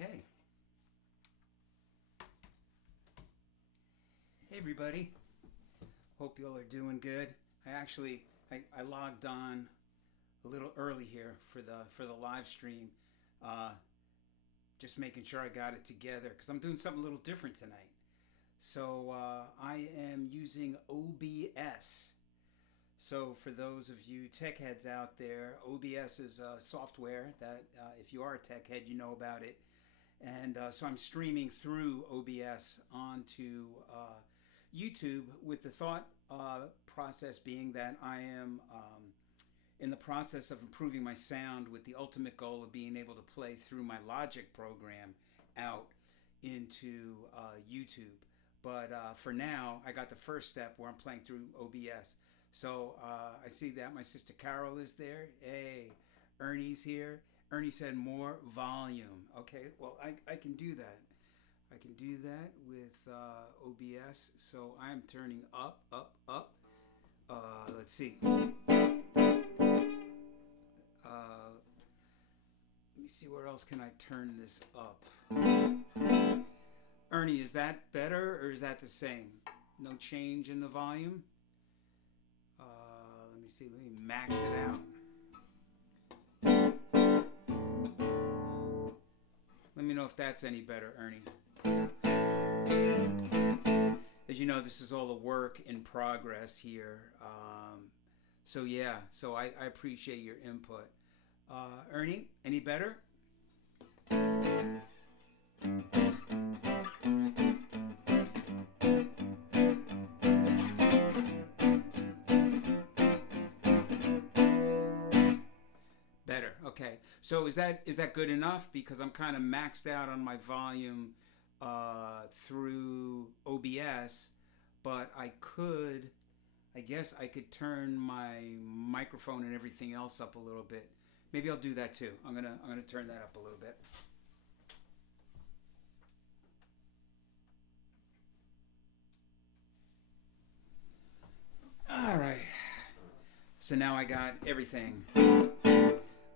Okay. Hey everybody. Hope you all are doing good. I logged on a little early here for the live stream. Just making sure I got it together because I'm doing something a little different tonight. So I am using OBS. So for those of you tech heads out there, OBS is software that if you are a tech head, you know about it. And so I'm streaming through OBS onto YouTube with the thought process being that I am in the process of improving my sound with the ultimate goal of being able to play through my Logic program out into YouTube. But for now, I got the first step where I'm playing through OBS. So I see that my sister Carol is there. Hey, Ernie's here. Ernie said more volume. Okay, well, I can do that. I can do that with OBS. So I'm turning up. Let's see. Let me see, where else can I turn this up? Ernie, is that better or is that the same? No change in the volume? Let me see. Let me max it out. Let me know if that's any better, Ernie. As you know, this is all a work in progress here. So I appreciate your input. Ernie, any better? Better. Okay. So is that good enough? Because I'm kind of maxed out on my volume through OBS, but I guess I could turn my microphone and everything else up a little bit. Maybe I'll do that too. I'm gonna turn that up a little bit. All right. So now I got everything.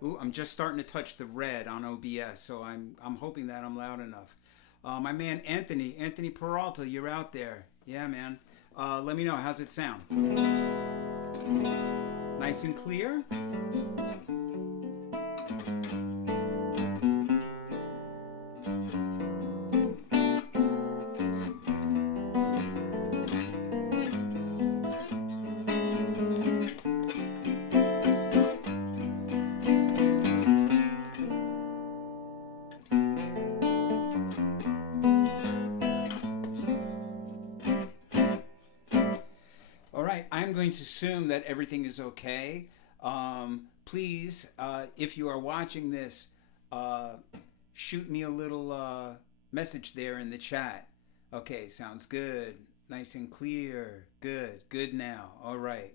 Ooh, I'm just starting to touch the red on OBS, so I'm hoping that I'm loud enough. My man Anthony Peralta, you're out there. Yeah, man. Let me know. How's it sound? Nice and clear? I'm going to assume that everything is okay. Please, if you are watching this, shoot me a little message there in the chat. Okay, sounds good. Nice and clear. Good now. All right,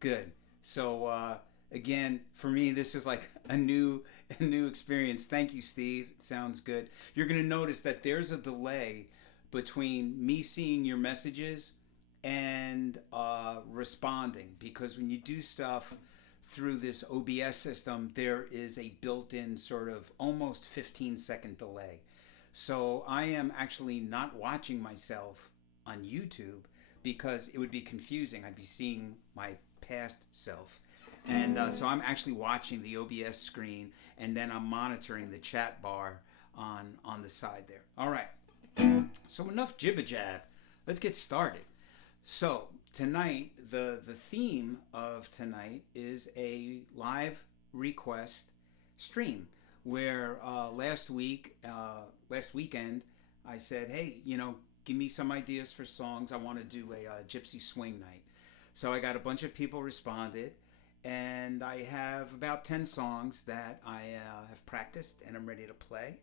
good. So again, for me, this is like a new experience. Thank you, Steve. It sounds good. You're going to notice that there's a delay between me seeing your messages and responding, because when you do stuff through this OBS system, there is a built-in sort of almost 15-second delay. So I am actually not watching myself on YouTube because it would be confusing. I'd be seeing my past self. And so I'm actually watching the OBS screen, and then I'm monitoring the chat bar on the side there. All right. So enough jibber-jab. Let's get started. So tonight, the theme of tonight is a live request stream where last weekend, I said, hey, give me some ideas for songs. I want to do a Gypsy Swing night. So I got a bunch of people responded, and I have about 10 songs that I have practiced and I'm ready to play.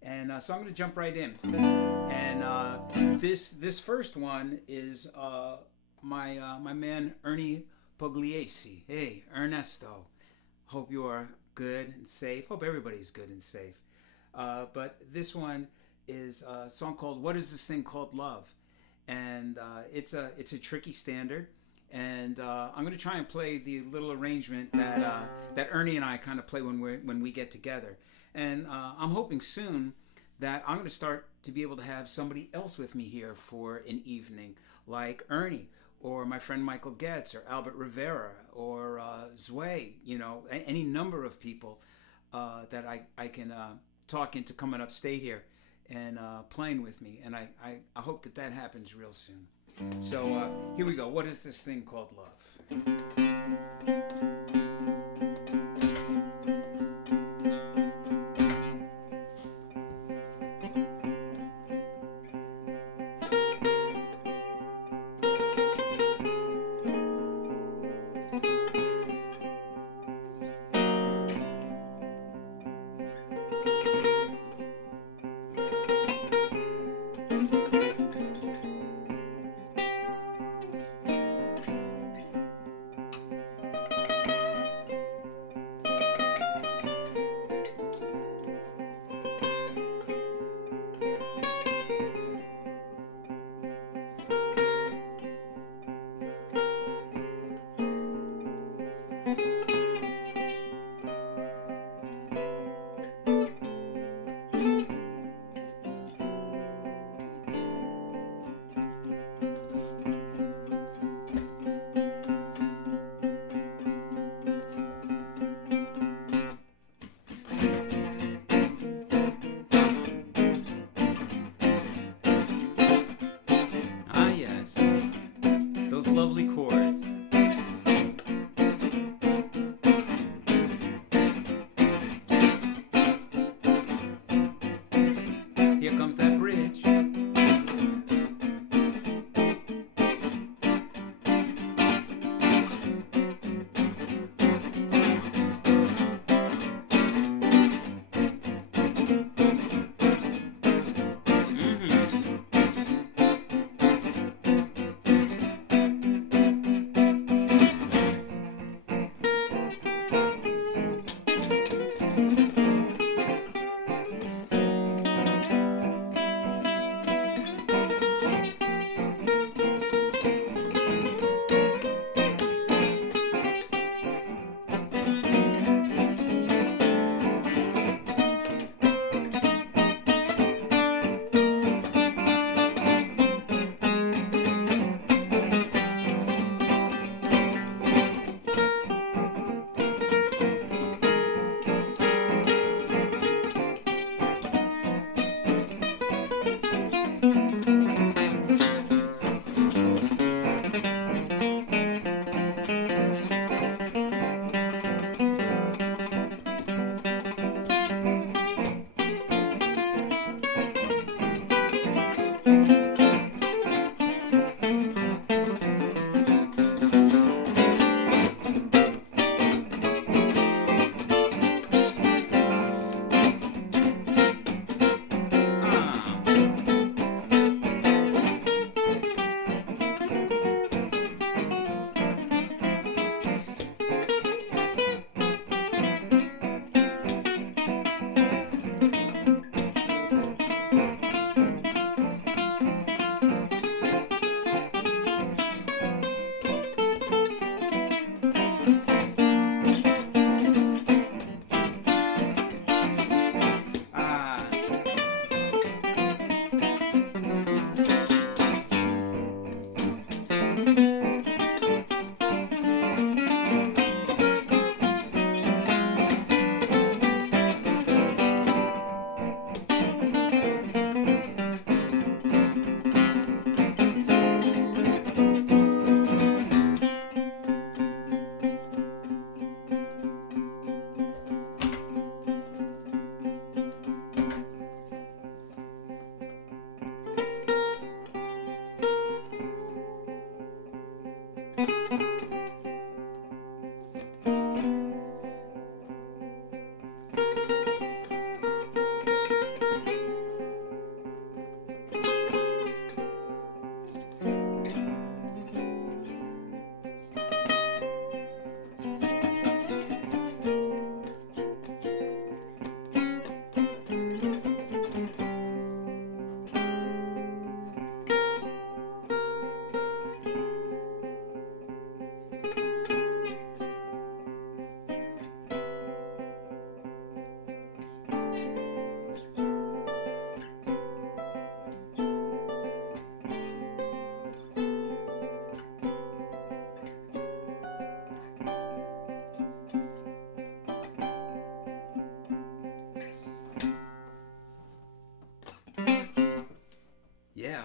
And so I'm going to jump right in. And this first one is my man Ernie Pugliese. Hey, Ernesto. Hope you are good and safe. Hope everybody's good and safe. But this one is a song called "What Is This Thing Called Love?" And it's a tricky standard. And I'm going to try and play the little arrangement that Ernie and I kind of play when we get together. And I'm hoping soon that I'm going to start to be able to have somebody else with me here for an evening, like Ernie, or my friend Michael Getz, or Albert Rivera, or Zwei, any number of people that I can talk into coming upstate here and playing with me. And I hope that happens real soon. So here we go. What is this thing called love? Ah, yes. Those lovely chords. Here comes that bridge.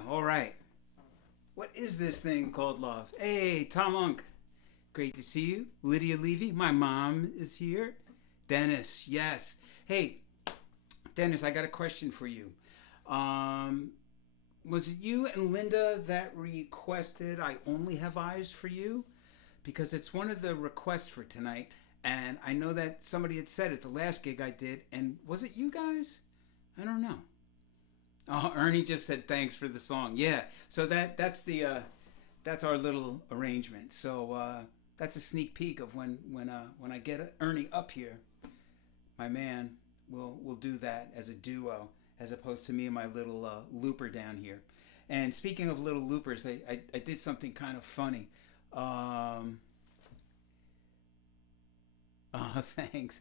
All right. What is this thing called love? Hey, Tom Unk. Great to see you. Lydia Levy, my mom is here. Dennis, yes. Hey, Dennis, I got a question for you. Was it you and Linda that requested I Only Have Eyes for You? Because it's one of the requests for tonight. And I know that somebody had said it the last gig I did. And was it you guys? I don't know. Oh, Ernie just said thanks for the song. Yeah. So that's our little arrangement. So that's a sneak peek of when I get Ernie up here. My man will do that as a duo, as opposed to me and my little looper down here. And speaking of little loopers, I did something kind of funny. Oh, thanks.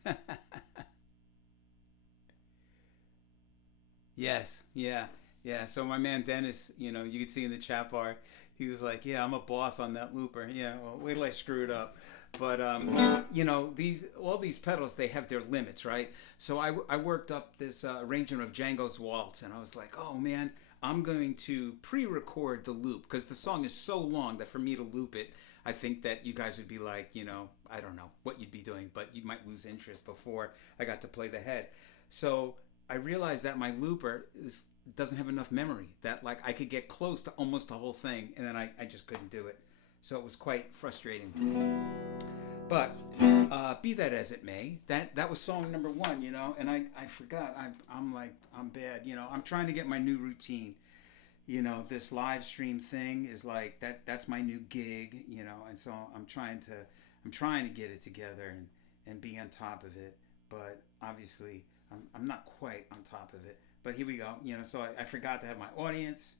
Yes, yeah, yeah. So my man Dennis, you could see in the chat bar, he was like, "Yeah, I'm a boss on that looper." Yeah, well, wait till I screw it up. But all these pedals, they have their limits, right? So I worked up this arrangement of Django's Waltz, and I was like, "Oh man, I'm going to pre-record the loop because the song is so long that for me to loop it, I think that you guys would be like, I don't know what you'd be doing, but you might lose interest before I got to play the head." So I realized that my looper doesn't have enough memory, that like I could get close to almost the whole thing, and then I just couldn't do it. So it was quite frustrating. But be that as it may, that was song number one, and I forgot. I'm bad. I'm trying to get my new routine. This live stream thing is like that's my new gig, and so I'm trying to get it together and be on top of it. But obviously I'm not quite on top of it. But here we go. So I forgot to have my audience.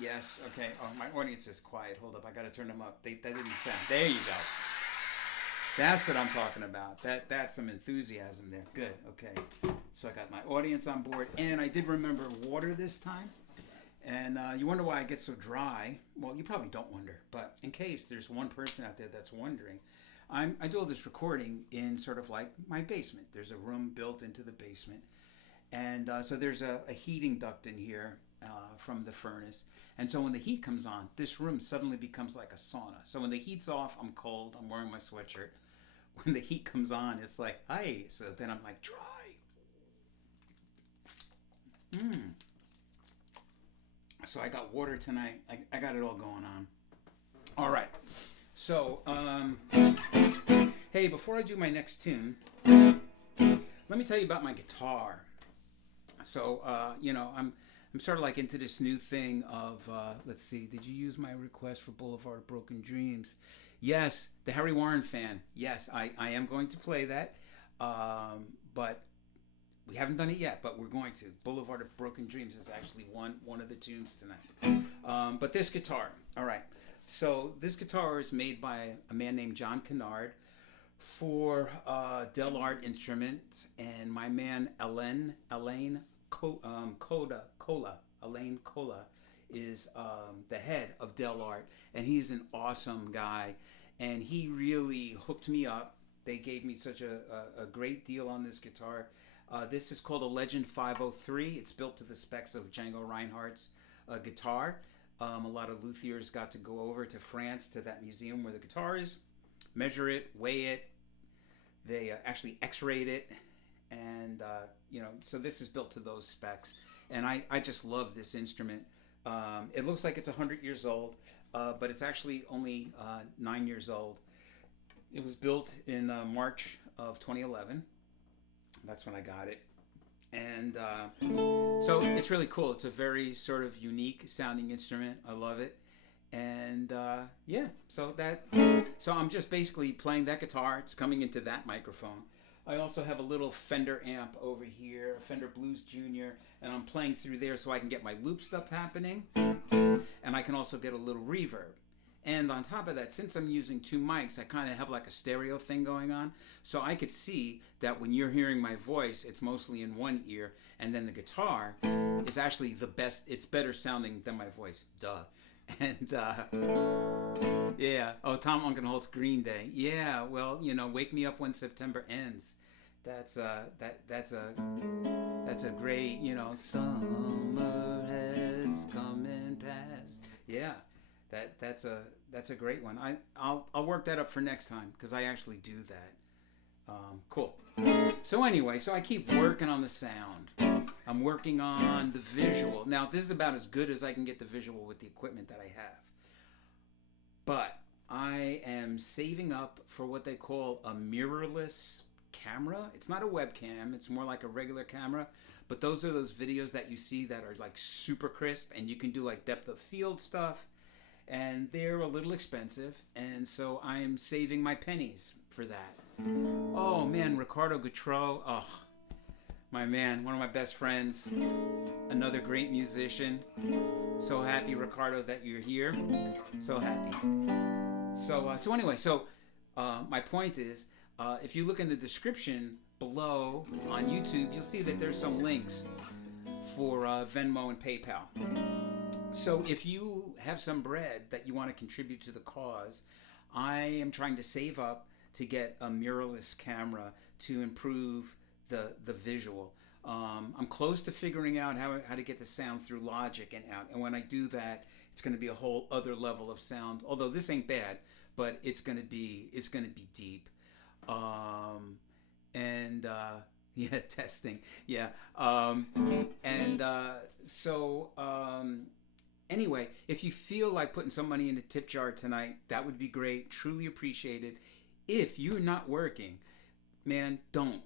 Yes, okay. Oh, my audience is quiet. Hold up, I gotta turn them up. That didn't sound. There you go. That's what I'm talking about. That's some enthusiasm there. Good, okay. So I got my audience on board, and I did remember water this time. And you wonder why I get so dry. Well, you probably don't wonder, but in case there's one person out there that's wondering, I do all this recording in sort of like my basement. There's a room built into the basement. And so there's a heating duct in here from the furnace. And so when the heat comes on, this room suddenly becomes like a sauna. So when the heat's off, I'm cold. I'm wearing my sweatshirt. When the heat comes on, it's like, hi. So then I'm like, dry. So I got water tonight. I got it all going on. All right. So, hey, before I do my next tune, let me tell you about my guitar. So, I'm sort of like into this new thing of, let's see, did you use my request for Boulevard of Broken Dreams? Yes, the Harry Warren fan. Yes, I am going to play that, but we haven't done it yet, but we're going to. Boulevard of Broken Dreams is actually one of the tunes tonight. But this guitar, all right. So this guitar is made by a man named John Kennard for Del Art Instruments, and my man Elaine Cola is the head of Del Art, and he's an awesome guy, and he really hooked me up. They gave me such a great deal on this guitar. This is called a Legend 503. It's built to the specs of Django Reinhardt's guitar. A lot of luthiers got to go over to France to that museum where the guitar is, measure it, weigh it. They actually x-rayed it, and so this is built to those specs. And I just love this instrument. It looks like it's 100 years old, but it's actually only 9 years old. It was built in March of 2011. That's when I got it. And so it's really cool. It's a very sort of unique sounding instrument. I love it. And so I'm just basically playing that guitar. It's coming into that microphone. I also have a little Fender amp over here, a Fender Blues Junior, and I'm playing through there so I can get my loop stuff happening, and I can also get a little reverb. And on top of that, since I'm using two mics, I kind of have like a stereo thing going on, so I could see that when you're hearing my voice, it's mostly in one ear, and then the guitar is actually the best. It's better sounding than my voice. Duh. And yeah. Oh, Tom Unkenholtz, Green Day. Yeah. Well, Wake Me Up When September Ends. that's a great, summer has come and passed. Yeah, that's a great one. I'll work that up for next time because I actually do that. Cool. So anyway, so I keep working on the sound. I'm working on the visual. Now this is about as good as I can get the visual with the equipment that I have. But I am saving up for what they call a mirrorless camera. It's not a webcam, it's more like a regular camera, but those are those videos that you see that are like super crisp and you can do like depth of field stuff, and they're a little expensive, and so I am saving my pennies for that. Oh man, Ricardo Gautreau, oh my man, one of my best friends, another great musician. So happy, Ricardo, that you're here. So happy. So anyway, my point is, if you look in the description below on YouTube, you'll see that there's some links for Venmo and PayPal. So if you have some bread that you want to contribute to the cause, I am trying to save up to get a mirrorless camera to improve the visual. I'm close to figuring out how to get the sound through Logic and out. And when I do that, it's going to be a whole other level of sound. Although this ain't bad, but it's going to be deep. Yeah, testing. Yeah. Anyway, if you feel like putting some money in the tip jar tonight, that would be great. Truly appreciated. If you're not working, man, don't.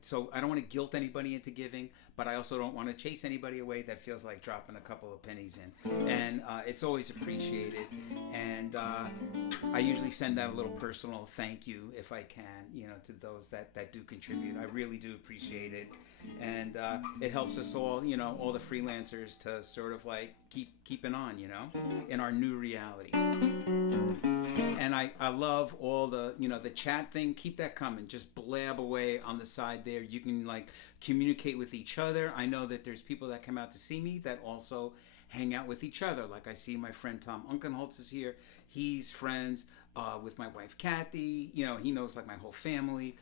So I don't want to guilt anybody into giving, but I also don't want to chase anybody away that feels like dropping a couple of pennies in. And it's always appreciated. And I usually send out a little personal thank you if I can, to those that do contribute. I really do appreciate it. And it helps us all, all the freelancers to sort of like keeping on, in our new reality. And I love all the, the chat thing. Keep that coming. Just blab away on the side there. You can like communicate with each other. I know that there's people that come out to see me that also hang out with each other. Like I see my friend Tom Unkenholtz is here. He's friends with my wife Kathy. He knows like my whole family.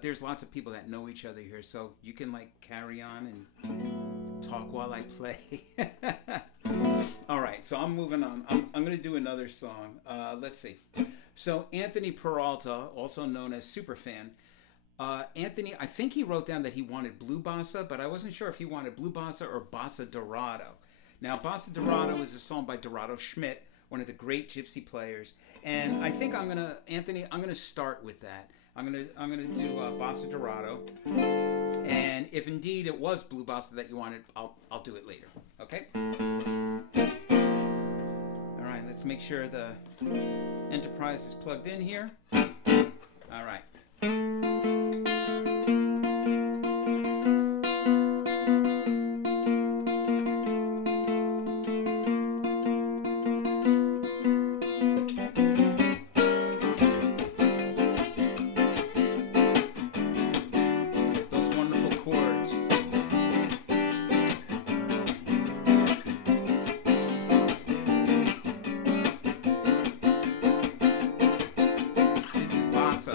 There's lots of people that know each other here. So you can like carry on and talk while I play. All right, so I'm moving on. I'm going to do another song. Let's see. So Anthony Peralta, also known as Superfan. Anthony, I think he wrote down that he wanted Blue Bossa, but I wasn't sure if he wanted Blue Bossa or Bossa Dorado. Now, Bossa Dorado is a song by Dorado Schmidt, one of the great gypsy players. And I think I'm gonna start with that. I'm gonna do Bossa Dorado. And if indeed it was Blue Bossa that you wanted, I'll do it later. Okay? All right, let's make sure the Enterprise is plugged in here. All right. This is Bossa.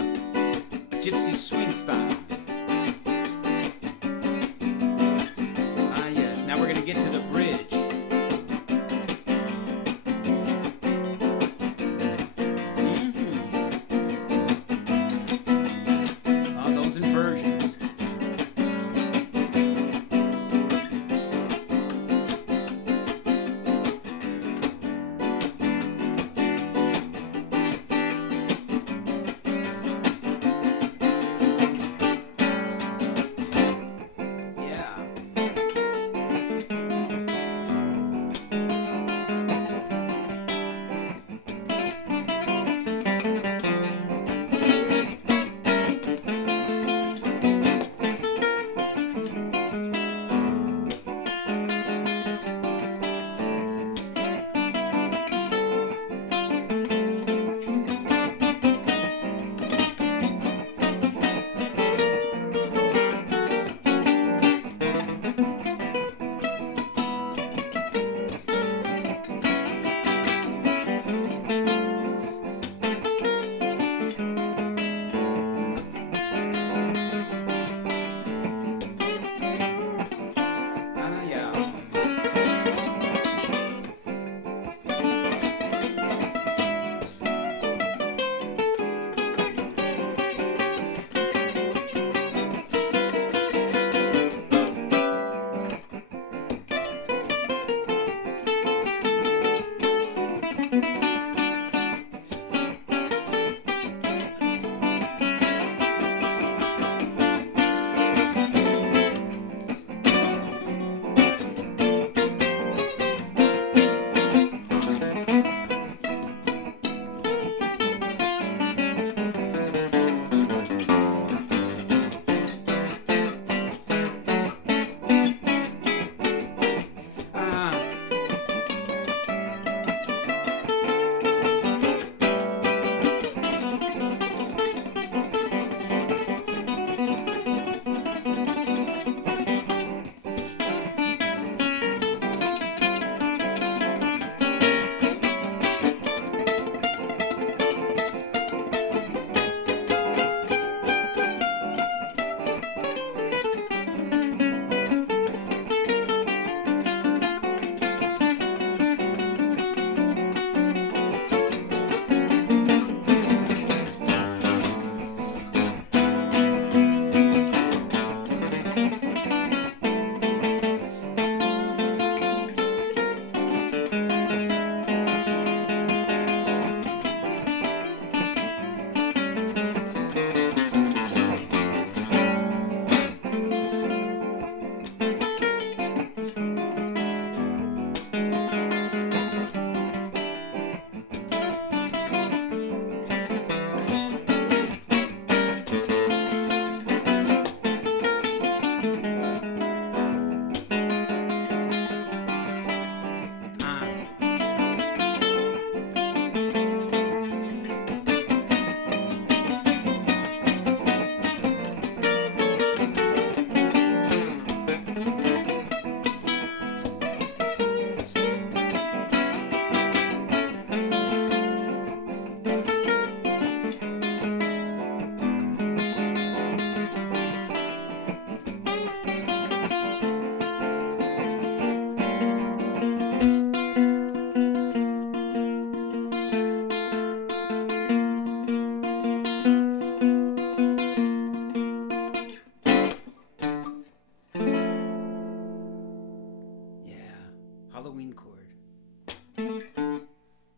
Halloween chord.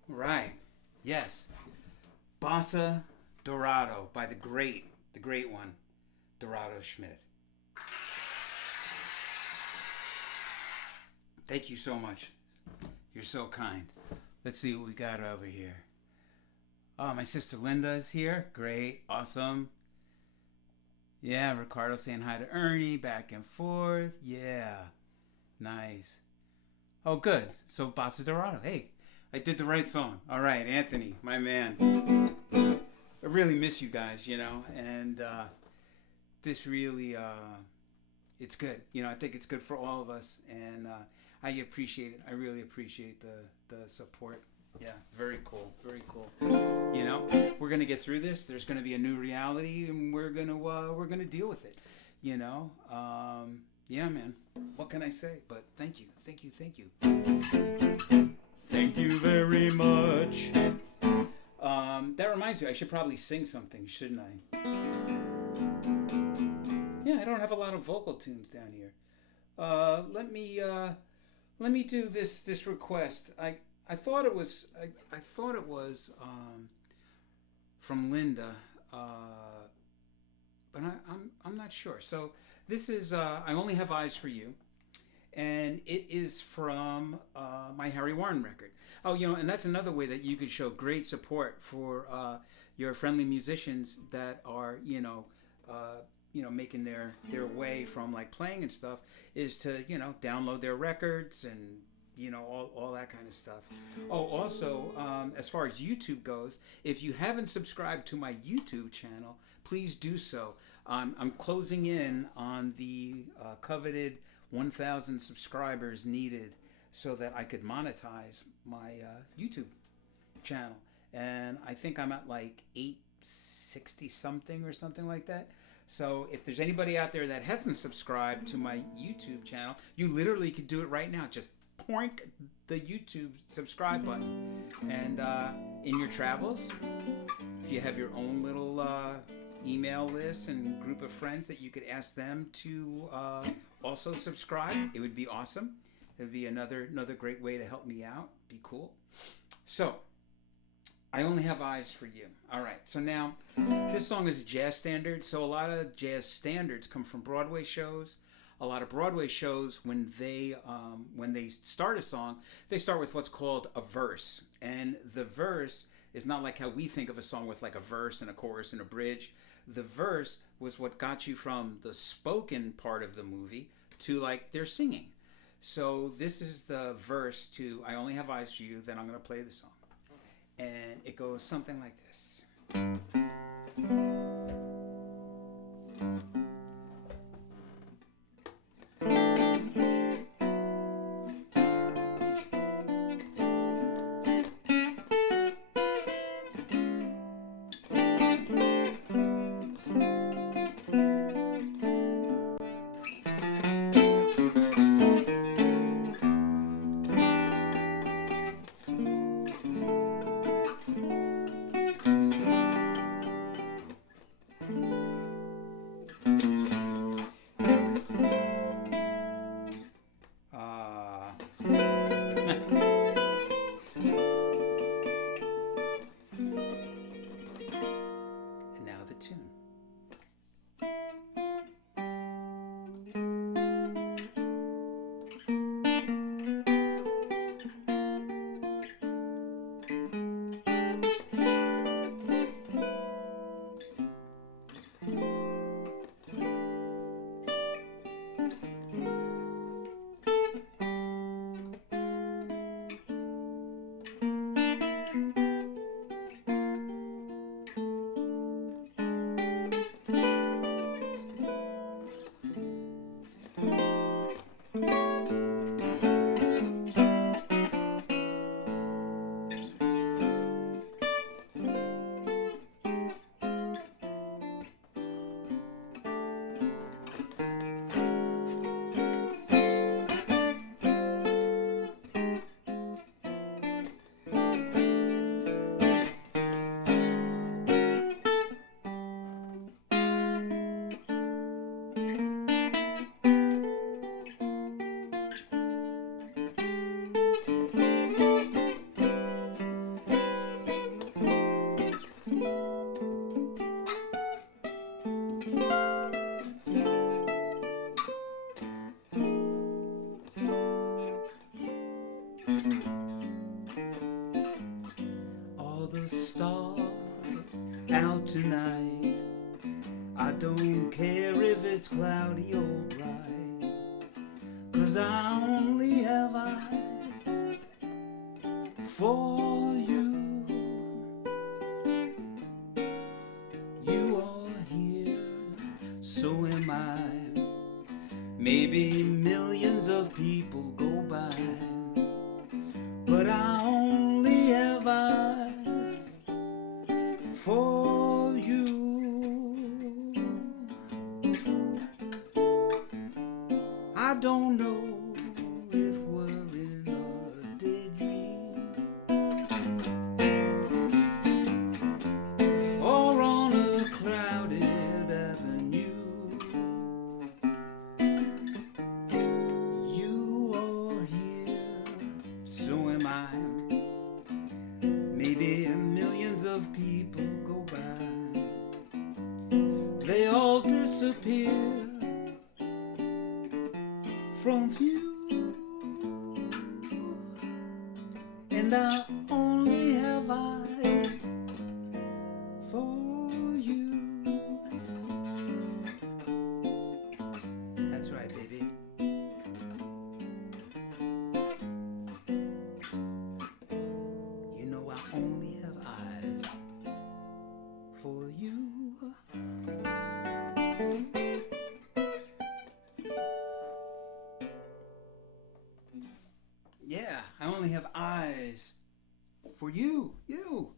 Right. Yes. Bossa Dorado by the great one, Dorado Schmidt. Thank you so much. You're so kind. Let's see what we got over here. Oh, my sister Linda is here. Great. Awesome. Yeah, Ricardo saying hi to Ernie, back and forth. Yeah. Nice. Oh, good. So, Bossa Dorado. Hey, I did the right song. All right, Anthony, my man. I really miss you guys, and this really, it's good. I think it's good for all of us, and I appreciate it. I really appreciate the support. Yeah, very cool, very cool. We're gonna get through this. There's gonna be a new reality, and we're gonna deal with it. Yeah, man. What can I say? But thank you. Thank you very much. That reminds me, I should probably sing something, shouldn't I? Yeah, I don't have a lot of vocal tunes down here. Let me do this request. I thought it was from Linda, but I'm not sure. So this is I Only Have Eyes for You, and it is from my Harry Warren record. Oh, and that's another way that you could show great support for your friendly musicians that are making their way from like playing and stuff, is to download their records and all that kind of stuff. Oh, also, as far as YouTube goes, if you haven't subscribed to my YouTube channel, please do so. I'm closing in on the coveted 1,000 subscribers needed so that I could monetize my YouTube channel. And I think I'm at like 860 something or something like that. So if there's anybody out there that hasn't subscribed to my YouTube channel, you literally could do it right now. Just point the YouTube subscribe button, and in your travels, if you have your own little email list and group of friends that you could ask them to also subscribe, it would be awesome. It would be another great way to help me out. Be cool. So I Only Have Eyes for You. All right, so now this song is a jazz standard. So a lot of jazz standards come from Broadway shows. A lot of Broadway shows, when they start a song, they start with what's called a verse. And the verse is not like how we think of a song with like a verse and a chorus and a bridge. The verse was what got you from the spoken part of the movie to like their singing. So this is the verse to I Only Have Eyes for You. Then I'm going to play the song. And it goes something like this. tonight. I don't care if it's cloudy or bright, 'cause I only have eyes for you. You are here, so am I. Maybe millions of people go by, but I only have eyes for you. I don't know if we're in a daydream or on a crowded avenue. You are here, so am I. Maybe millions of people go by. They all disappear from view, and I only have eyes for you. That's right, baby. You know I only have eyes for you. Yeah, I only have eyes for you. You.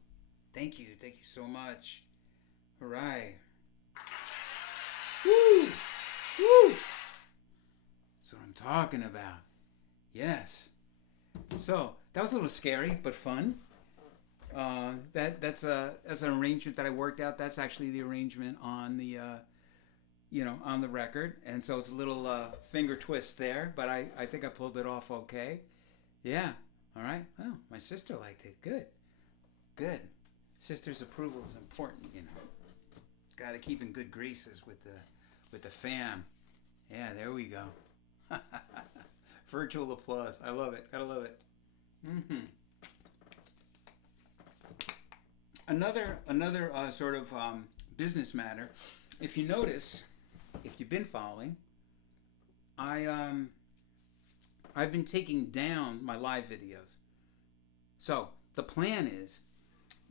Thank you so much. All right. Woo! Woo! That's what I'm talking about. Yes. So that was a little scary, but fun. That's an arrangement that I worked out. That's actually the arrangement on the on the record, and so it's a little finger twist there, but I think I pulled it off okay. Yeah. All right. Well, my sister liked it. Good. Good. Sister's approval is important, you know. Got to keep in good graces with the fam. Yeah, there we go. Virtual applause. I love it. Gotta love it. Mm-hmm. Another sort of business matter. If you notice, if you've been following, I've been taking down my live videos. So the plan is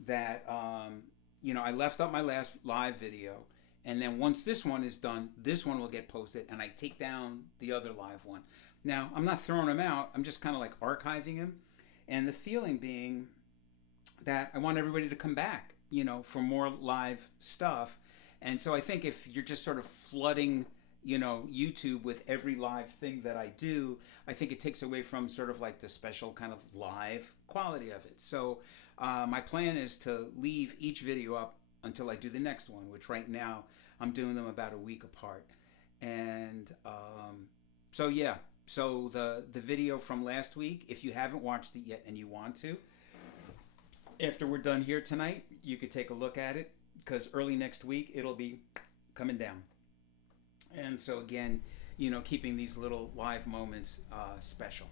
that I left up my last live video, and then once this one is done, this one will get posted, and I take down the other live one. Now I'm not throwing them out. I'm just kind of like archiving them, and the feeling being that I want everybody to come back, for more live stuff. And so I think if you're just sort of flooding YouTube with every live thing that I do, I think it takes away from sort of like the special kind of live quality of it. So my plan is to leave each video up until I do the next one, which right now I'm doing them about a week apart. And so the video from last week, if you haven't watched it yet and you want to, after we're done here tonight, you could take a look at it, because early next week it'll be coming down. And so again, keeping these little live moments special.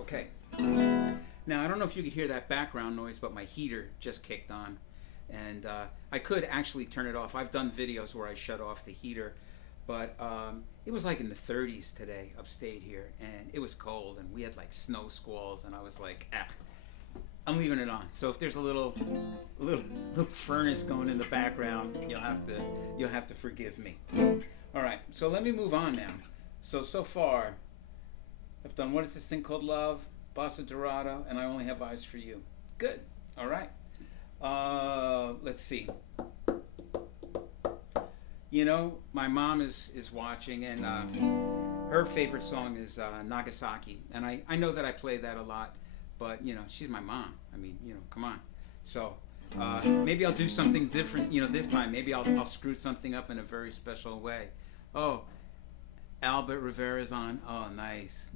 Okay. Now, I don't know if you could hear that background noise, but my heater just kicked on. And I could actually turn it off. I've done videos where I shut off the heater, but it was like in the 30s today upstate here, and it was cold, and we had like snow squalls, and I was like, I'm leaving it on. So if there's a little furnace going in the background, you'll have to forgive me. All right, so let me move on now. So far, I've done What Is This Thing Called Love, Bossa Dorado, and I Only Have Eyes for You. Good. All right. Let's see. My mom is watching, and her favorite song is Nagasaki, and I know that I play that a lot, but she's my mom. I mean, come on. So maybe I'll do something different, this time. Maybe I'll screw something up in a very special way. Oh, Albert Rivera's on. Oh, nice.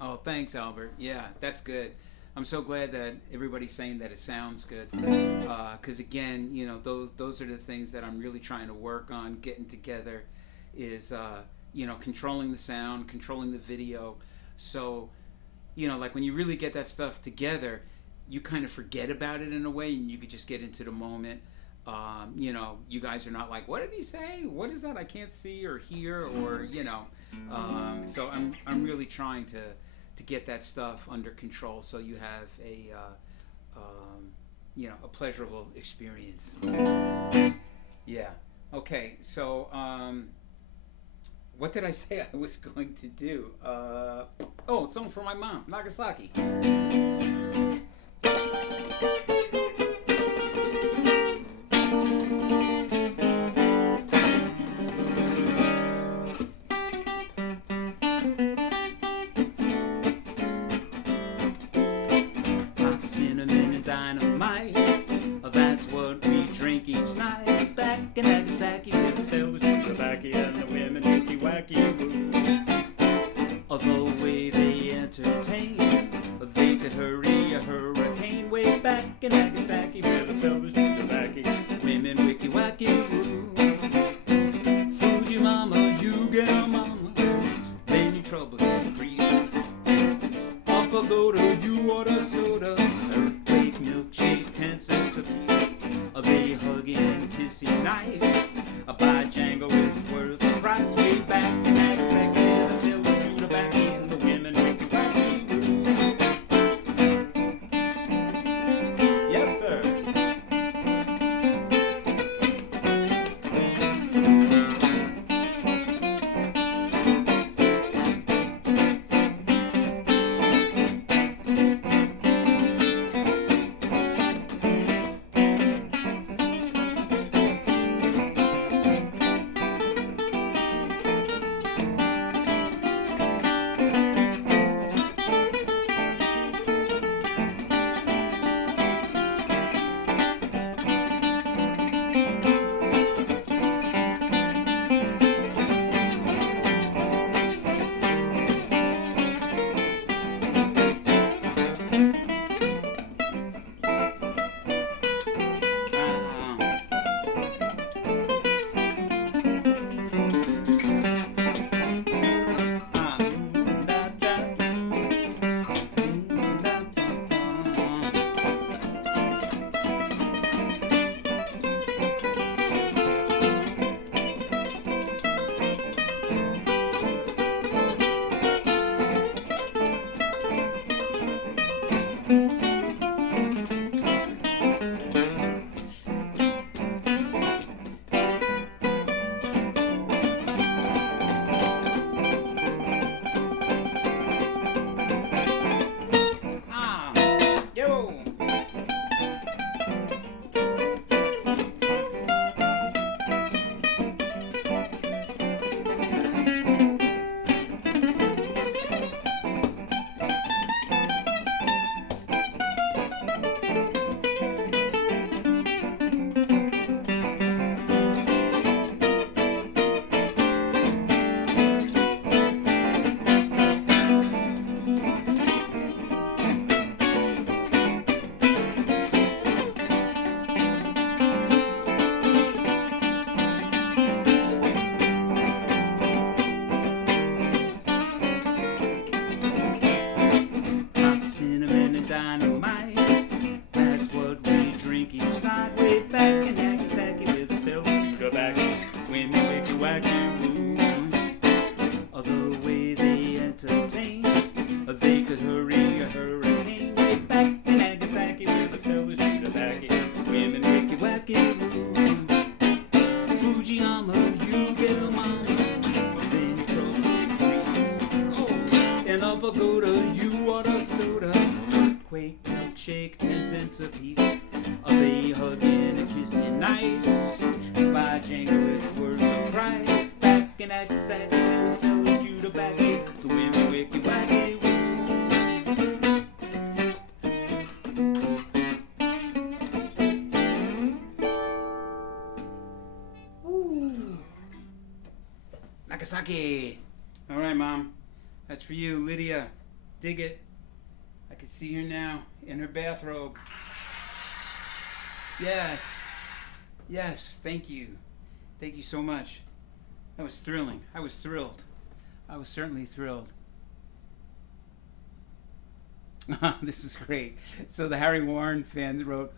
Oh, thanks, Albert. Yeah, that's good. I'm so glad that everybody's saying that it sounds good. Because again, those are the things that I'm really trying to work on, getting together, is, controlling the sound, controlling the video. So, like when you really get that stuff together, you kind of forget about it in a way, and you could just get into the moment. you know, you guys are not like, what did he say? What is that? I can't see or hear, or you know. So I'm really trying to get that stuff under control, so you have a you know, a pleasurable experience. Yeah. Okay. So what did I say I was going to do? Oh, it's something for my mom, Nagasaki. Hot cinnamon and dynamite, that's what we drink each night. Back in Nagasaki with the fellas, the backy and the women, wicky wacky woo. Although the way they entertain, they could hurry a hurricane. Way back in Nagasaki with the fellas, the backy, women, wicky wacky woo. Fuji mama, you get a mama, then your troubles increase. Uncle go to you water soda, earthquake milkshake, 10 cents a piece. They hugging and kissing nice. By Django it's worth the price. Way back in Nagasaki, the fellas do the back and the women wicky wacky woo. Yes, sir. Milkshake, 10 cents a piece. They hugging and kissing nice. By Django, it's worth the price. Back in Nagasaki, the fellas you the back, the women wicky wacky woo. Nagasaki. All right, Mom. That's for you, Lydia. Dig it. I can see her now in her bathrobe. Yes. Yes. Thank you. Thank you so much. That was thrilling. I was thrilled. I was certainly thrilled. This is great. So the Harry Warren fans wrote,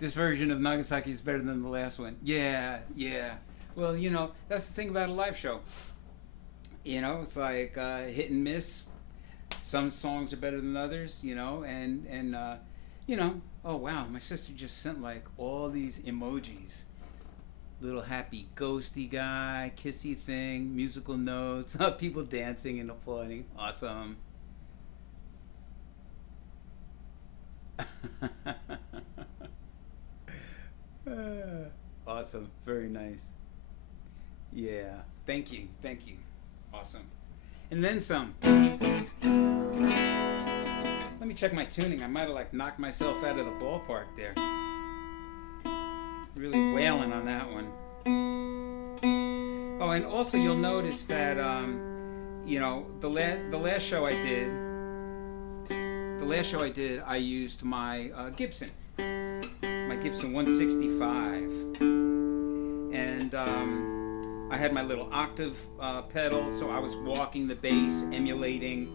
This version of Nagasaki is better than the last one. Yeah, yeah. Well, that's the thing about a live show. It's like hit and miss. Some songs are better than others, and oh wow, my sister just sent like all these emojis. Little happy ghosty guy, kissy thing, musical notes, people dancing and applauding. Awesome. Awesome. Very nice. Yeah. Thank you. Thank you. Awesome. And then some. Let me check my tuning. I might have like knocked myself out of the ballpark there. Really wailing on that one. Oh, and also you'll notice that the last show I did, I used my Gibson 165, and I had my little octave pedal, so I was walking the bass, emulating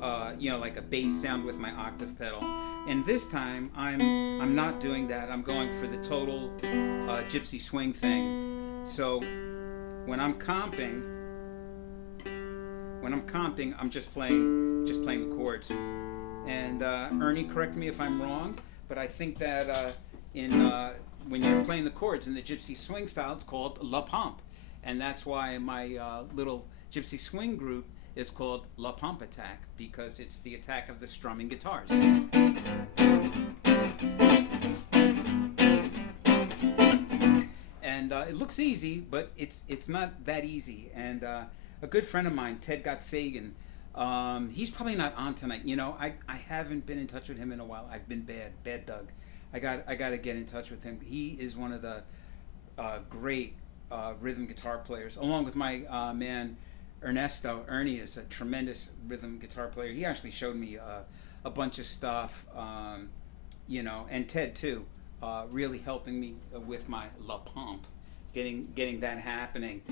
like a bass sound with my octave pedal. And this time I'm not doing that. I'm going for the total Gypsy Swing thing. So when I'm comping, I'm just playing the chords. And Ernie, correct me if I'm wrong, but I think that when you're playing the chords in the Gypsy Swing style, it's called La Pompe, and that's why my little Gypsy Swing group is called La Pompe Attack, because it's the attack of the strumming guitars. And it looks easy, but it's not that easy. And a good friend of mine, Ted Sagan, he's probably not on tonight. I haven't been in touch with him in a while. I've been bad Doug. I got to get in touch with him. He is one of the great rhythm guitar players, along with my man Ernesto. Ernie is a tremendous rhythm guitar player. He actually showed me a bunch of stuff, and Ted too, really helping me with my La Pompe, getting that happening.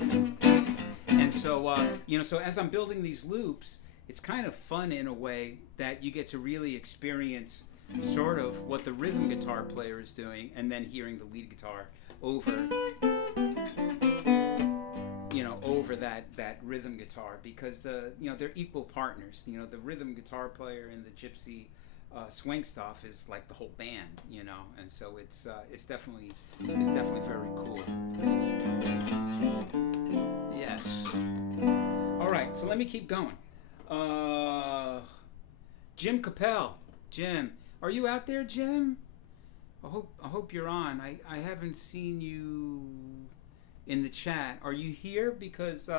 And so, so as I'm building these loops, it's kind of fun in a way that you get to really experience sort of what the rhythm guitar player is doing, and then hearing the lead guitar over that rhythm guitar, because they're equal partners. The rhythm guitar player and the Gypsy swing stuff is like the whole band, and so it's definitely very cool. Yes. All right, so let me keep going. Jim Capel. Jim, are you out there, Jim? I hope you're on. I haven't seen you in the chat. Are you here? Because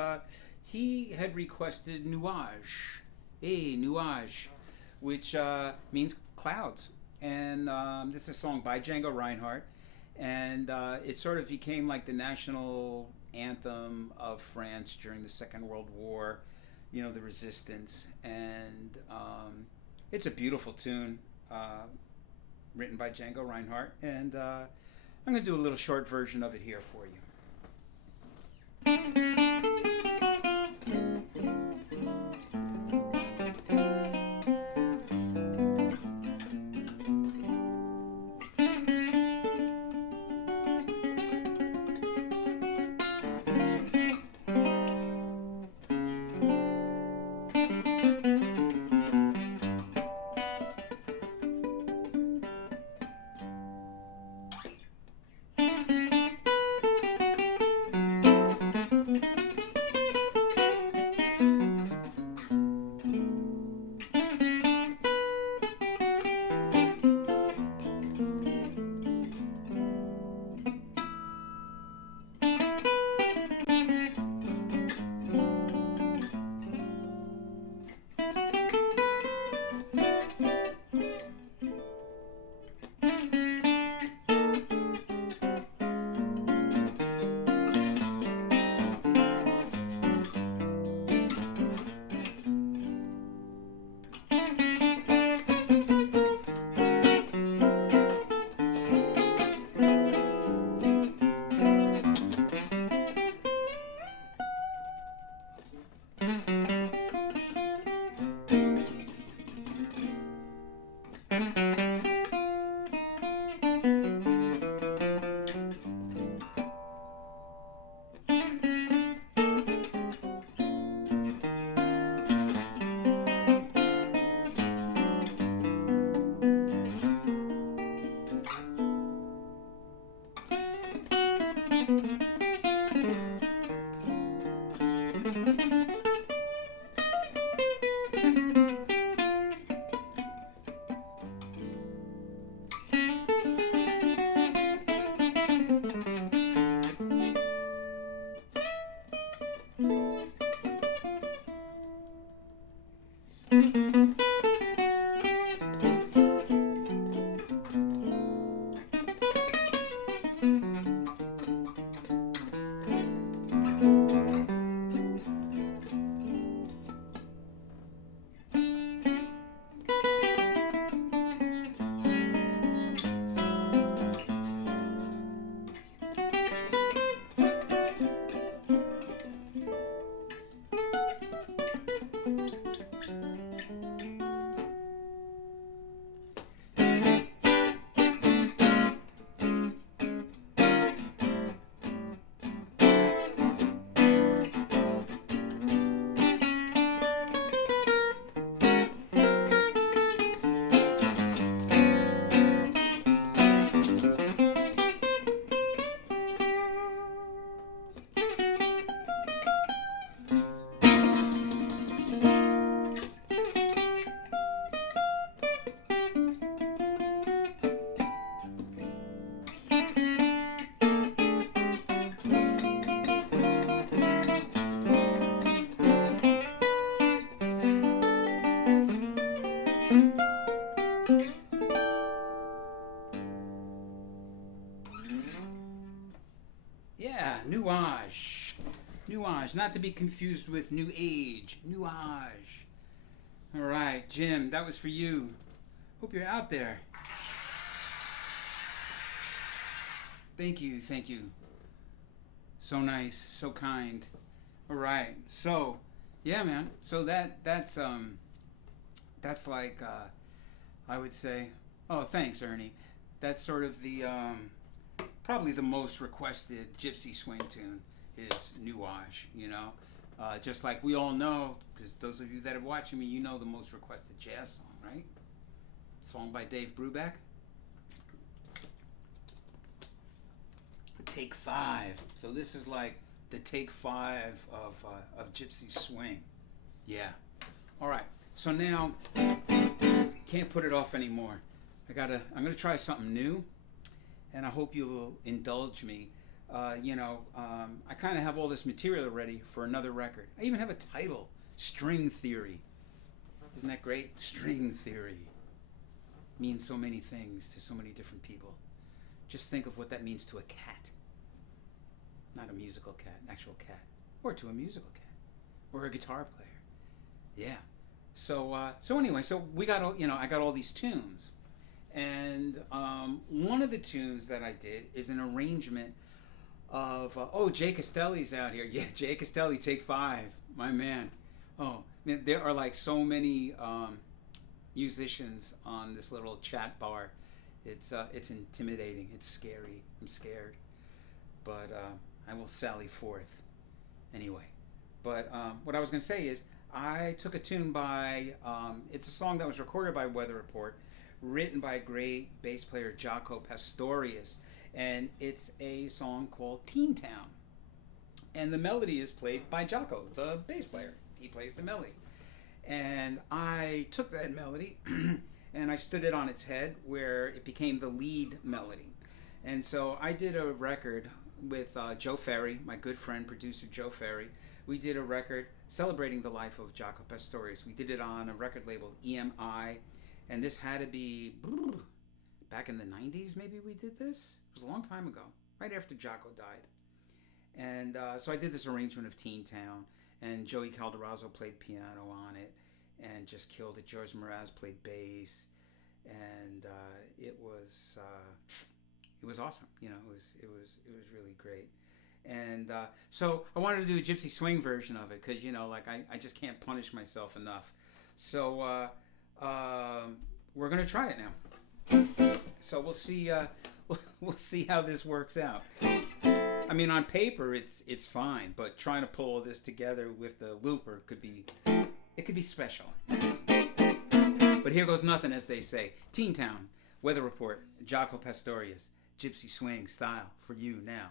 he had requested nuage. Hey, nuage, which means clouds. And this is a song by Django Reinhardt. And it sort of became like the national anthem of France during the Second World War, the resistance. And it's a beautiful tune, written by Django Reinhardt. And I'm going to do a little short version of it here for you. Yeah, nuage. Nuage, not to be confused with new age. Nuage. All right, Jim, that was for you. Hope you're out there. Thank you, thank you. So nice, so kind. All right, so yeah, man. So that's like I would say. Oh, thanks, Ernie. That's sort of the probably the most requested Gypsy Swing tune is Nuage. You know, just like we all know, because those of you that are watching me, you know the most requested jazz song, right? Song by Dave Brubeck. Take 5. So this is like the take 5 of Gypsy Swing. Yeah. All right. So now can't put it off anymore. I'm gonna try something new, and I hope you'll indulge me. I kind of have all this material ready for another record. I even have a title, String Theory. Isn't that great? String Theory means so many things to so many different people. Just think of what that means to a cat. Not a musical cat, an actual cat. Or to a musical cat. Or a guitar player. Yeah. So anyway, so we got I got all these tunes. And one of the tunes that I did is an arrangement of Jay Castelli's out here. Yeah, Jay Castelli, take 5, my man. Oh, man, there are like so many musicians on this little chat bar. It's intimidating. It's scary. I'm scared, but I will sally forth anyway. But what I was going to say is I took a tune by it's a song that was recorded by Weather Report, written by great bass player Jaco Pastorius, and it's a song called Teen Town. And the melody is played by Jaco, the bass player. He plays the melody. And I took that melody and I stood it on its head where it became the lead melody. And so I did a record with Joe Ferry, my good friend, producer Joe Ferry. We did a record celebrating the life of Jaco Pastorius. We did it on a record label, EMI. And this had to be back in the 90s, maybe we did this. It was a long time ago, right after Jaco died. And so I did this arrangement of Teen Town, and Joey Calderazzo played piano on it and just killed it. George Mraz played bass, and it was awesome. You know, it was really great. And so I wanted to do a Gypsy Swing version of it because, I just can't punish myself enough. So we're gonna try it now. So we'll see. We'll see how this works out. I mean, on paper it's fine, but trying to pull all this together with the looper could be special. But here goes nothing, as they say. Teen Town, Weather Report, Jaco Pastorius, Gypsy Swing style for you now.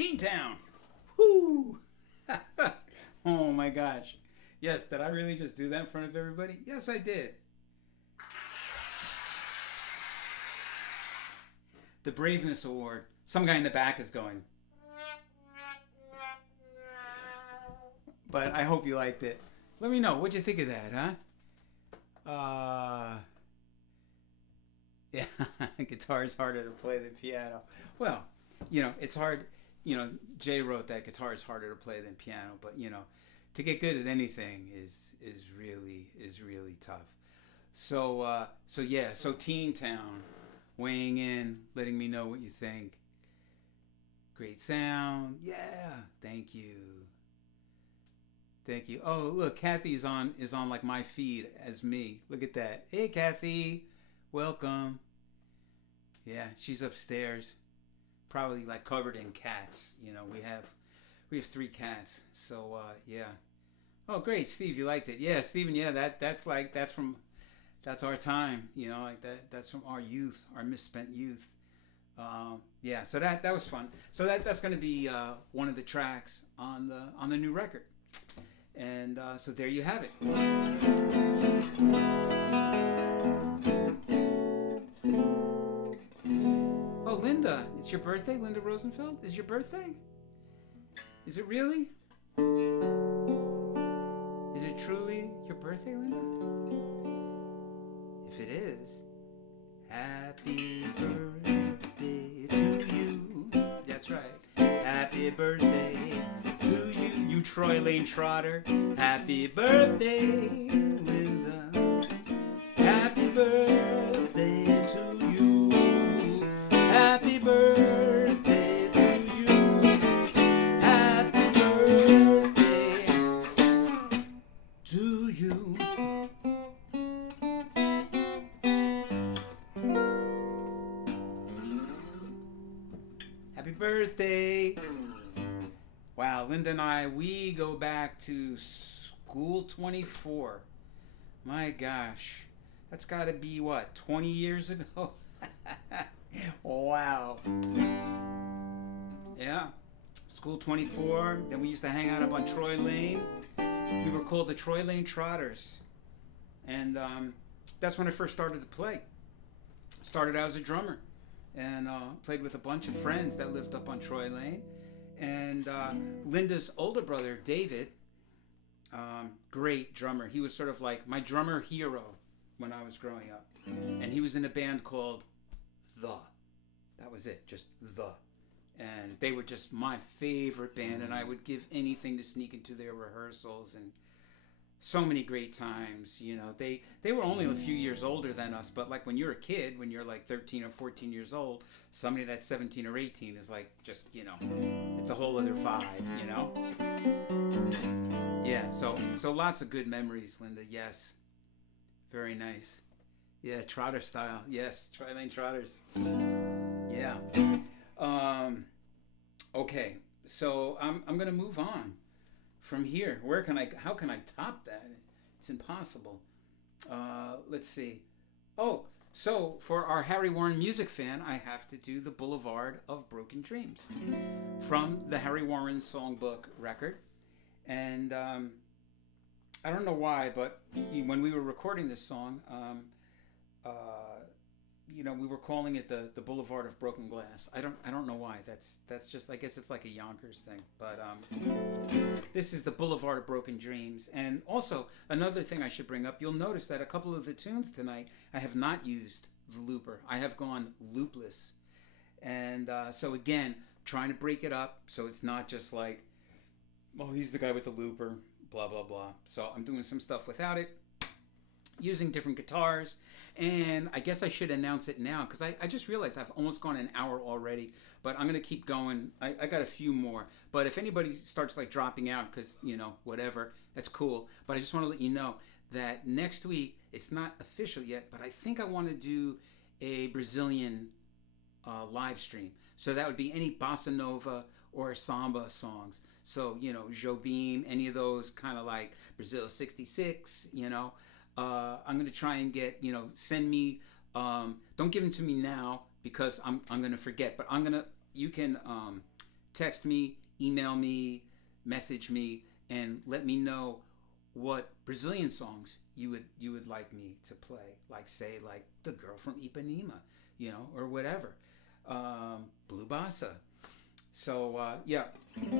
Teen Town. Whoo! Oh my gosh. Yes, did I really just do that in front of everybody? Yes, I did. The Braveness Award. Some guy in the back is going. But I hope you liked it. Let me know. What'd you think of that, huh? Yeah, guitar is harder to play than piano. Well, it's hard. Jay wrote that guitar is harder to play than piano, but to get good at anything is really tough. So Teen Town, weighing in, letting me know what you think. Great sound, yeah. Thank you. Oh, look, Kathy is on like my feed as me. Look at that. Hey, Kathy, welcome. Yeah, she's upstairs, probably like covered in cats. We have 3 cats. So yeah. Oh, great, Steve, you liked it. Yeah, Steven, yeah, that's our time. Like that's from our youth, our misspent youth. Yeah, so that was fun. So that's going to be one of the tracks on the new record. And so there you have it. Oh, Linda, it's your birthday? Linda Rosenfeld? Is your birthday? Is it really? Is it truly your birthday, Linda? If it is, happy birthday to you. That's right. Happy birthday to you, you Troy Lane Trotter. Happy birthday, Linda. Happy birthday to you. Happy birthday to you. Happy birthday to you. Happy birthday. Wow, Linda and I, we go back to school 24. My gosh. That's got to be, 20 years ago? Wow. Yeah. School 24. Then we used to hang out up on Troy Lane. We were called the Troy Lane Trotters. And that's when I first started to play. Started out as a drummer. And played with a bunch of friends that lived up on Troy Lane. And Linda's older brother, David, great drummer. He was sort of like my drummer hero when I was growing up. And he was in a band called The. That was it, just The. And they were just my favorite band, and I would give anything to sneak into their rehearsals, and so many great times. They were only a few years older than us, but like when you're a kid, when you're like 13 or 14 years old, somebody that's 17 or 18 is like just, it's a whole other vibe, Yeah, so lots of good memories, Linda. Yes. Very nice. Yeah, trotter style. Yes, Troy Lane Trotters. Yeah. Okay, so I'm gonna move on from here. How can I top that? It's impossible. Let's see. Oh, so for our Harry Warren music fan, I have to do the Boulevard of Broken Dreams from the Harry Warren Songbook record. And I don't know why, but when we were recording this song, we were calling it the Boulevard of Broken Glass. I don't know why. That's just, I guess it's like a Yonkers thing. But this is the Boulevard of Broken Dreams. And also another thing I should bring up. You'll notice that a couple of the tunes tonight I have not used the looper. I have gone loopless. And so again, trying to break it up so it's not just like, oh, he's the guy with the looper, blah blah blah. So I'm doing some stuff without it, using different guitars. And I guess I should announce it now because I just realized I've almost gone an hour already, but I'm going to keep going. I got a few more, but if anybody starts like dropping out because, whatever, that's cool. But I just want to let you know that next week, it's not official yet, but I think I want to do a Brazilian live stream. So that would be any bossa nova or samba songs. So, Jobim, any of those kind of like Brazil 66, I'm going to try and get, send me, don't give them to me now because I'm going to forget, but you can text me, email me, message me, and let me know what Brazilian songs you would like me to play. Like, say, like The Girl from Ipanema, you know, or whatever. Blue Bossa. So yeah,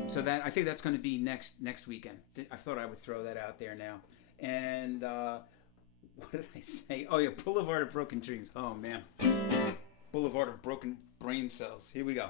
so that I think that's going to be next weekend. I thought I would throw that out there now. And what did I say? Oh yeah, Boulevard of Broken Dreams. Oh man, Boulevard of Broken Brain Cells. Here we go.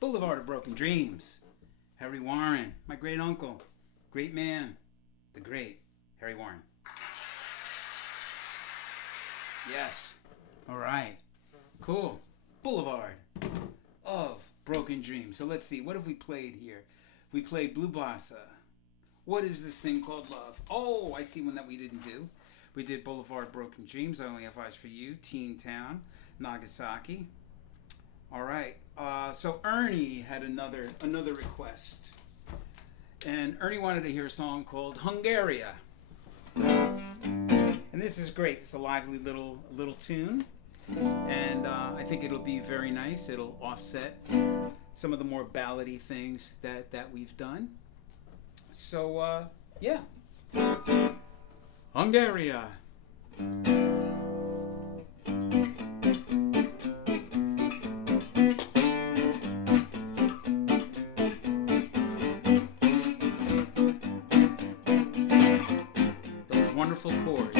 Boulevard of Broken Dreams. Harry Warren, my great uncle, great man, the great Harry Warren. Yes. All right. Cool. Boulevard of Broken Dreams. So let's see. What have we played here? We played Blue Bossa. What is this thing called Love? Oh, I see one that we didn't do. We did Boulevard Broken Dreams. I Only Have Eyes for You. Teen Town. Nagasaki. All right. So Ernie had another request. And Ernie wanted to hear a song called Hungaria. And this is great. It's a lively little tune. And I think it'll be very nice. It'll offset some of the more ballady things that we've done. So, yeah. Hungaria. Those wonderful chords.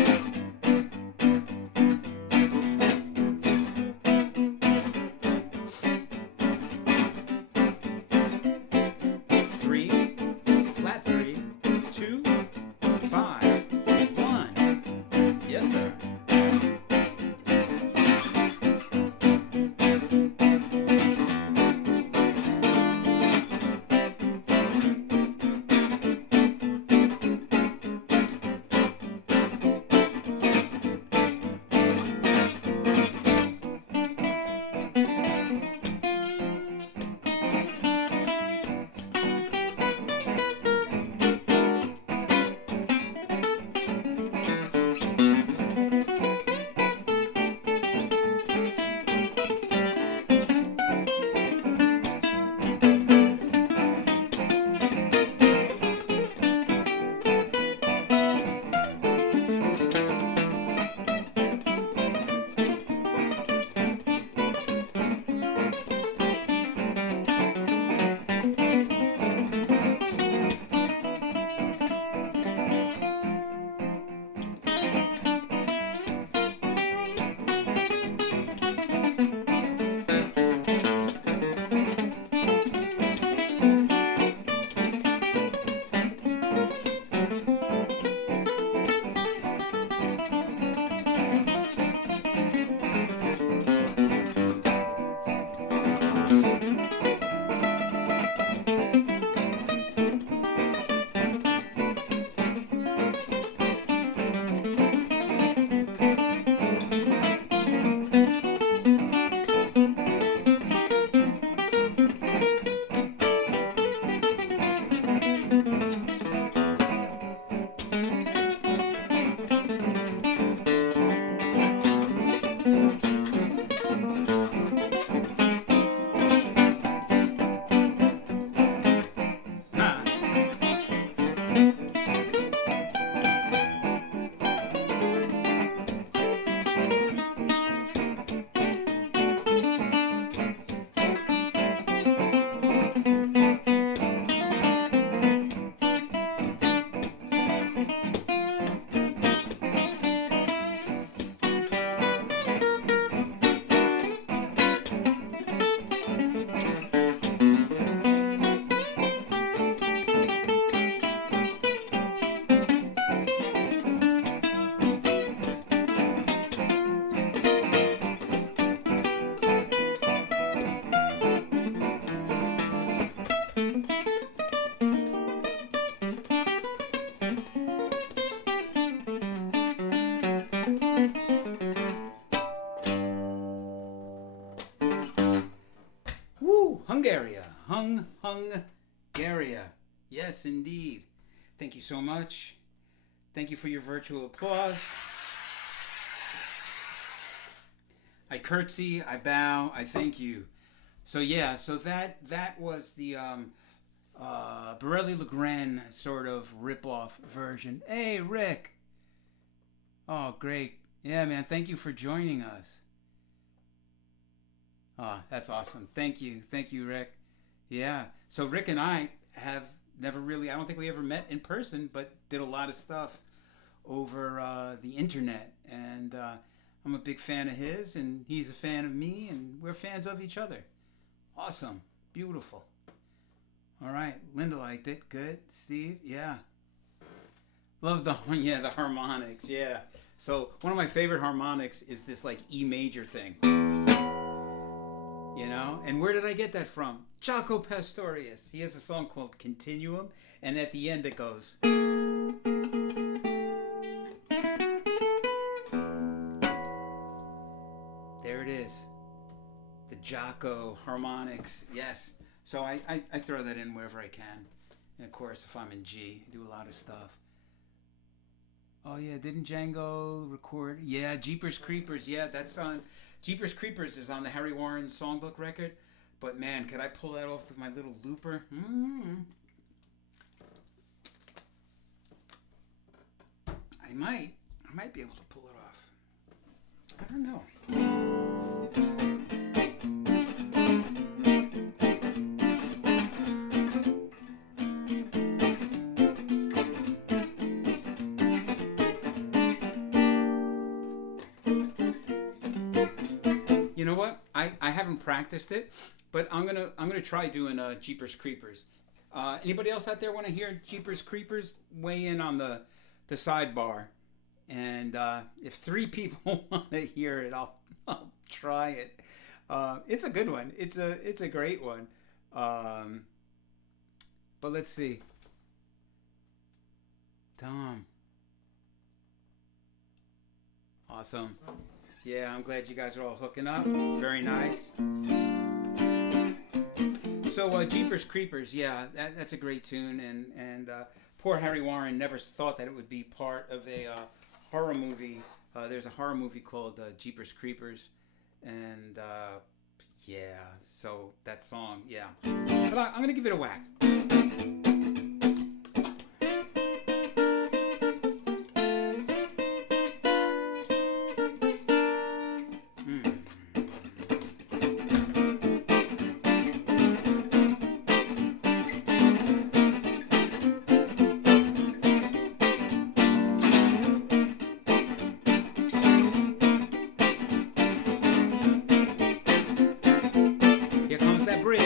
Woo! Hungaria. Hungaria. Yes, indeed. Thank you so much. Thank you for your virtual applause. I curtsy, I bow, I thank you. So yeah, so that was the Borelli Legrand sort of rip-off version. Hey, Rick. Oh, great. Yeah, man, thank you for joining us. Oh, that's awesome. Thank you, Rick. Yeah. So Rick and I have never really, I don't think we ever met in person, but did a lot of stuff over the internet. And I'm a big fan of his, and he's a fan of me, and we're fans of each other. Awesome. Beautiful. All right. Linda liked it. Good. Steve? Yeah. Love the harmonics. Yeah. So one of my favorite harmonics is this like E major thing. You know? And where did I get that from? Jaco Pastorius. He has a song called Continuum, and at the end it goes. There it is. The Jaco harmonics. Yes. So I throw that in wherever I can. And of course, if I'm in G, I do a lot of stuff. Oh yeah, didn't Django record? Yeah, Jeepers Creepers. Yeah, that's on. Jeepers Creepers is on the Harry Warren songbook record. But man, could I pull that off with my little looper? I might be able to pull it off. I don't know. You know what? I haven't practiced it, but I'm gonna try doing Jeepers Creepers. Anybody else out there want to hear Jeepers Creepers? Weigh in on the sidebar, and if 3 people want to hear it, I'll try it. It's a good one. It's a great one. But let's see. Tom. Awesome. Yeah, I'm glad you guys are all hooking up. Very nice. So Jeepers Creepers, yeah, that's a great tune, and poor Harry Warren never thought that it would be part of a horror movie. There's a horror movie called Jeepers Creepers, and yeah, so that song, yeah. But I'm gonna give it a whack. Here comes that bridge.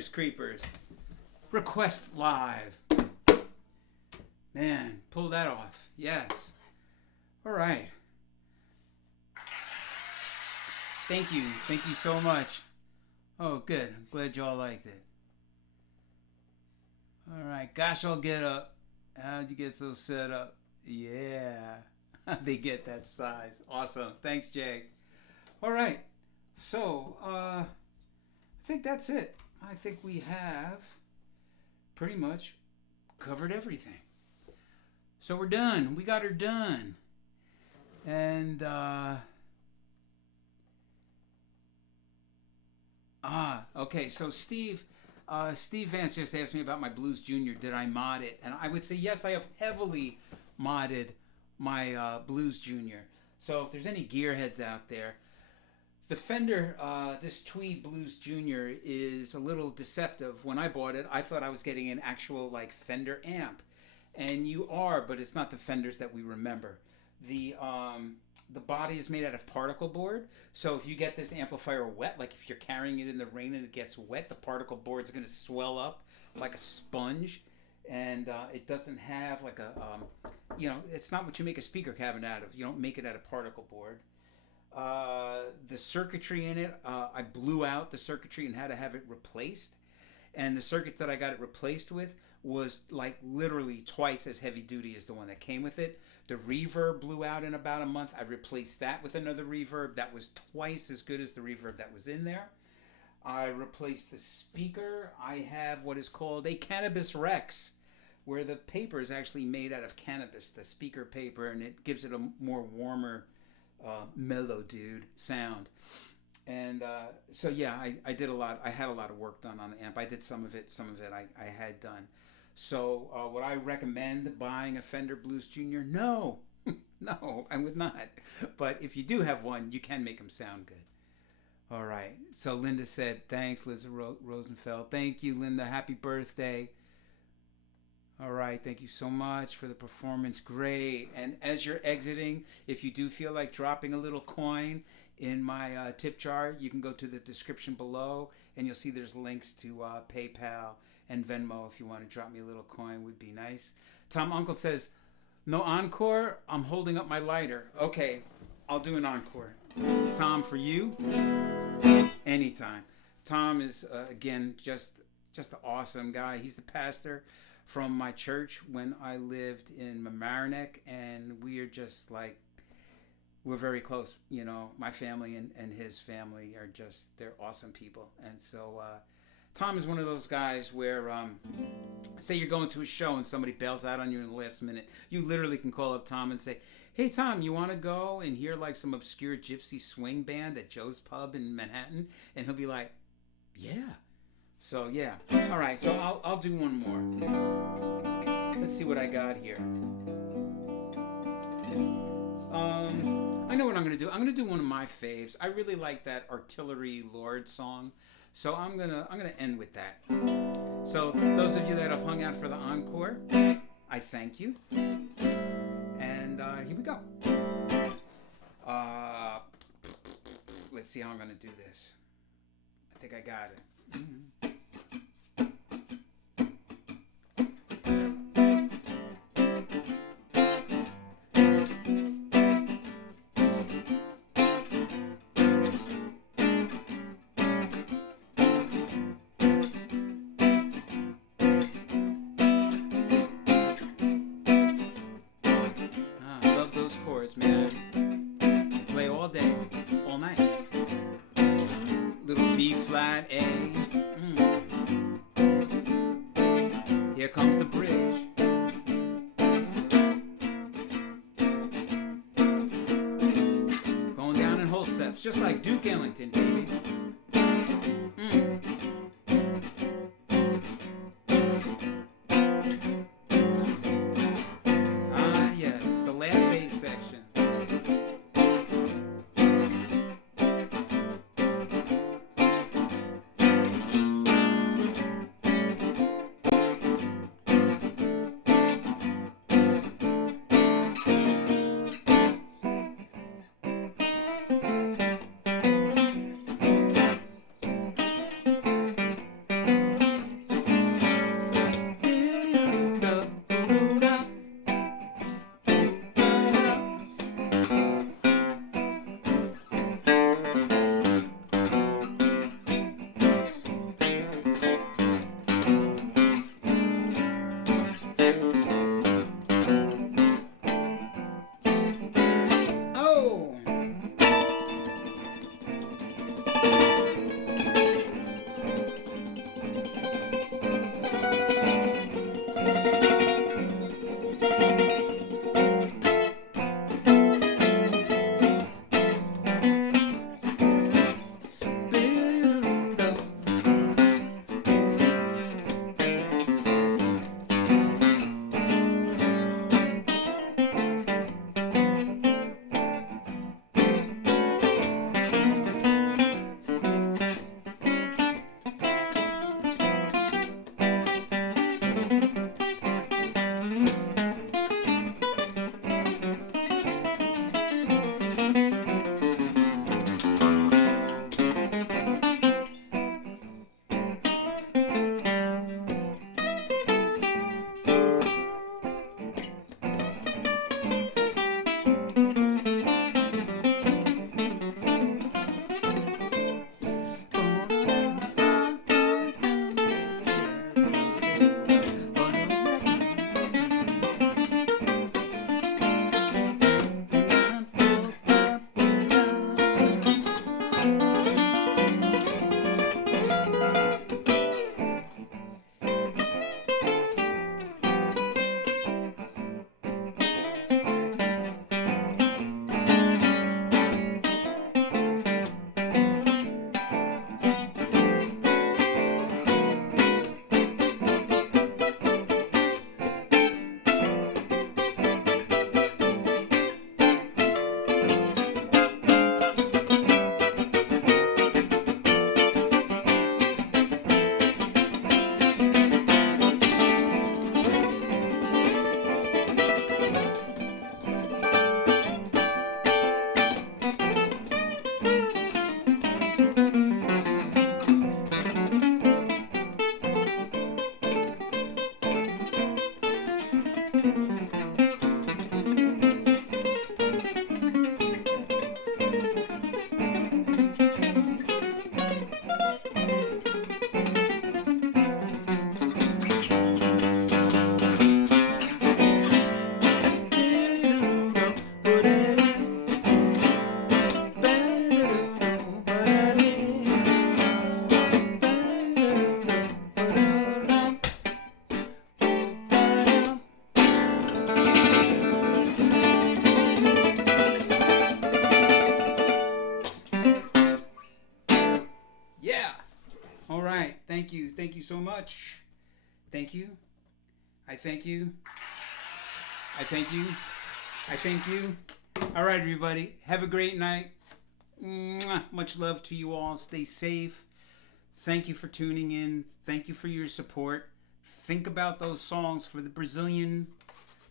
Jeepers Creepers. Request live. Man, pull that off. Yes. All right. Thank you. Thank you so much. Oh, good. I'm glad y'all liked it. All right. Gosh, I'll get up. How'd you get so set up? Yeah. They get that size. Awesome. Thanks, Jay. All right. So, I think that's it. I think we have pretty much covered everything. So we're done. We got her done. And, okay. So Steve Vance just asked me about my Blues Junior. Did I mod it? And I would say yes, I have heavily modded my Blues Junior. So if there's any gearheads out there, the Fender, this Tweed Blues Junior is a little deceptive. When I bought it, I thought I was getting an actual like Fender amp, and you are, but it's not the Fenders that we remember. The body is made out of particle board, so if you get this amplifier wet, like if you're carrying it in the rain and it gets wet, the particle board is going to swell up like a sponge, and it doesn't have like a, it's not what you make a speaker cabinet out of. You don't make it out of particle board. The circuitry in it, I blew out the circuitry and had to have it replaced, and the circuit that I got it replaced with was like literally twice as heavy duty as the one that came with it. The reverb blew out in about a month. I replaced that with another reverb that was twice as good as the reverb that was in there. I replaced the speaker. I have what is called a Cannabis Rex, where the paper is actually made out of cannabis, the speaker paper, and it gives it a more warmer, mellow dude sound. And so yeah, I did a lot. I had a lot of work done on the amp. I did some of it I had done. So would I recommend buying a Fender Blues Junior? No. No, I would not. But if you do have one, you can make them sound good. All right. So Linda said, thanks, Liz Rosenfeld. Thank you, Linda. Happy birthday. All right. Thank you so much for the performance. Great. And as you're exiting, if you do feel like dropping a little coin in my tip jar, you can go to the description below, and you'll see there's links to PayPal and Venmo. If you want to drop me a little coin, would be nice. Tom Uncle says, no encore? I'm holding up my lighter. Okay, I'll do an encore. Tom, for you, anytime. Tom is, again, just an awesome guy. He's the pastor from my church when I lived in Mamaroneck, and we are just like, we're very close. You know, my family and his family are just, they're awesome people. And so Tom is one of those guys where, say you're going to a show and somebody bails out on you in the last minute. You literally can call up Tom and say, hey, Tom, you want to go and hear like some obscure Gypsy Swing band at Joe's Pub in Manhattan? And he'll be like, yeah. So, yeah. All right, so I'll do one more. Let's see what I got here. I know what I'm going to do. I'm going to do one of my faves. I really like that Artillery Lord song. So I'm gonna end with that. So those of you that have hung out for the encore, I thank you. And here we go. Let's see how I'm gonna do this. I think I got it. Mm-hmm. Man, play all day, all night. Little B flat A. Here comes the bridge. Going down in whole steps, just like Duke Ellington, baby. you. Thank you so much. Thank you. I thank you. I thank you. I thank you. All right, everybody. Have a great night. Mwah. Much love to you all. Stay safe. Thank you for tuning in. Thank you for your support. Think about those songs for the Brazilian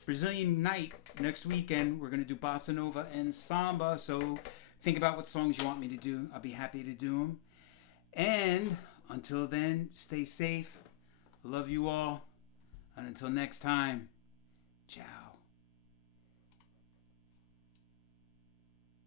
night next weekend. We're going to do bossa nova and samba. So think about what songs you want me to do. I'll be happy to do them. And until then, stay safe. Love you all. And until next time, ciao.